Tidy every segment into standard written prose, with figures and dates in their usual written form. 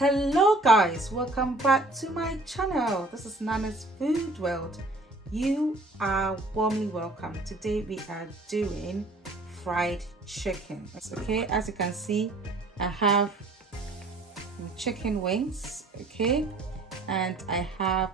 Hello guys, welcome back to my channel. This is Nana's Food World. You are warmly welcome. Today we are doing fried chicken. Okay, as you can see, I have chicken wings, okay, and I have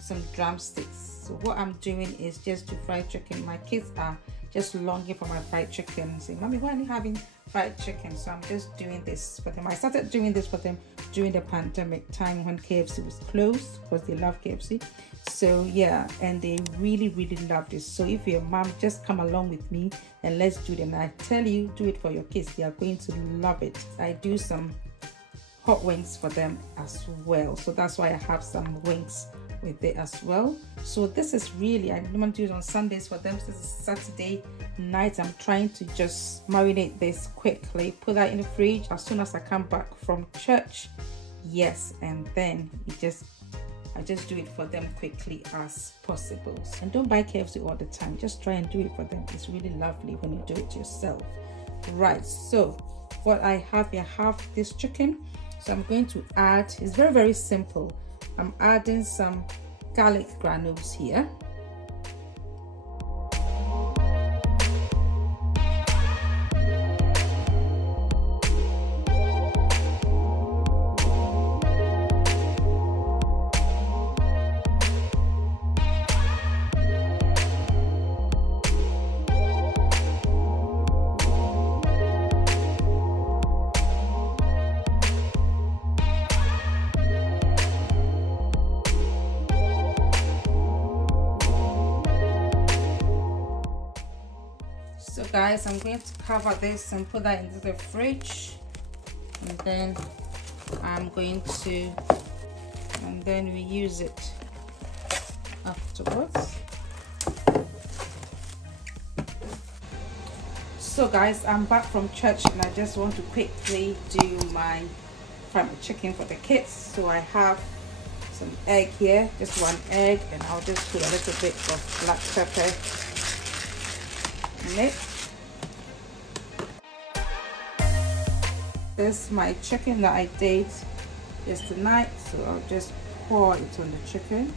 some drumsticks. So what I'm doing is just to fry chicken. My kids are just longing for my fried chicken, saying, "Mommy, why are you having fried chicken?" So I'm just doing this for them. I started doing this for them during the pandemic time when KFC was closed, because they love KFC. So yeah, and they really love this. So if you're a mom, just come along with me and let's do them. And I tell you, do it for your kids. They are going to love it. I do some hot wings for them as well, so that's why I have some wings with it as well. So this is really, I normally do it on Sundays for them. This is Saturday night. I'm trying to just marinate this quickly, put that in the fridge as soon as I come back from church. Yes, and then I just do it for them quickly as possible. And don't buy KFC all the time, just try and do it for them. It's really lovely when you do it yourself. Right, so what I have here, I have this chicken. So I'm going to add, it's very simple. I'm adding some garlic granules here. So guys, I'm going to cover this and put that into the fridge, and then we use it afterwards. So guys, I'm back from church and I just want to quickly do my fried chicken for the kids. So I have some egg here, just one egg, and I'll just put a little bit of black pepper in it. This is my chicken that I did yesterday night, so I'll just pour it on the chicken.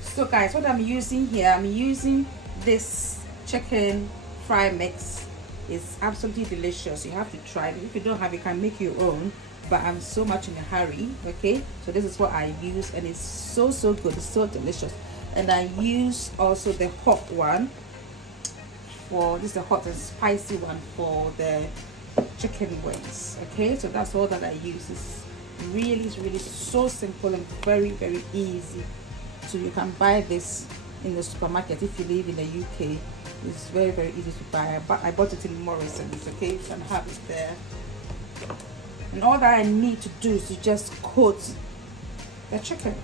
So guys, what I'm using here, I'm using this chicken fry mix. It's absolutely delicious. You have to try it. If you don't have it, you can make your own, but I'm so much in a hurry. Okay, so this is what I use, and it's so good. It's so delicious. And I use also the hot one. This is the hot and spicy one for the chicken wings. Okay, so that's all that I use. It's really so simple and very easy. So you can buy this in the supermarket if you live in the UK. It's very easy to buy. But I bought it in Morrison's. Okay, you can have it there. And all that I need to do is to just coat the chicken.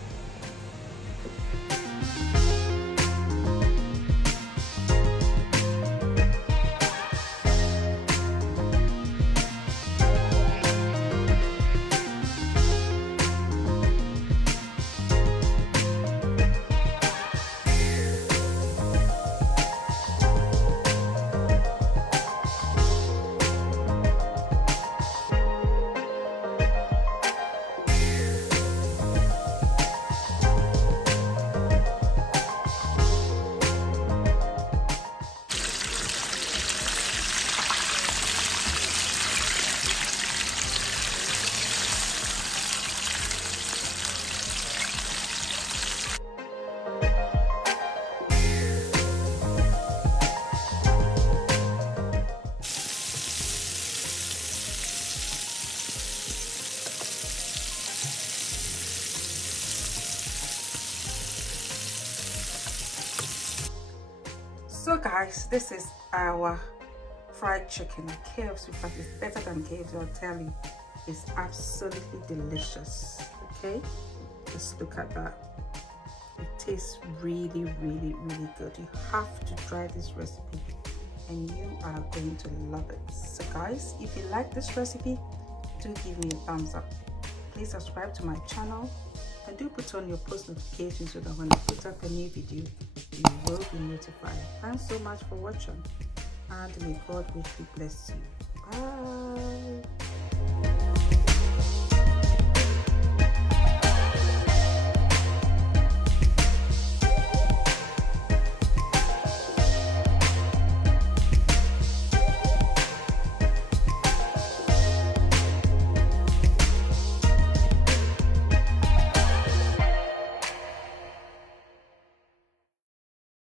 So guys, this is our fried chicken. KFC, but it's better than KFC, I'll tell you. It's absolutely delicious. Okay, just look at that. It tastes really good. You have to try this recipe and you are going to love it. So guys, if you like this recipe, do give me a thumbs up. Please subscribe to my channel and do put on your post notifications so that when I put up a new video, you will be notified. Thanks so much for watching, and may God richly bless you. Bye.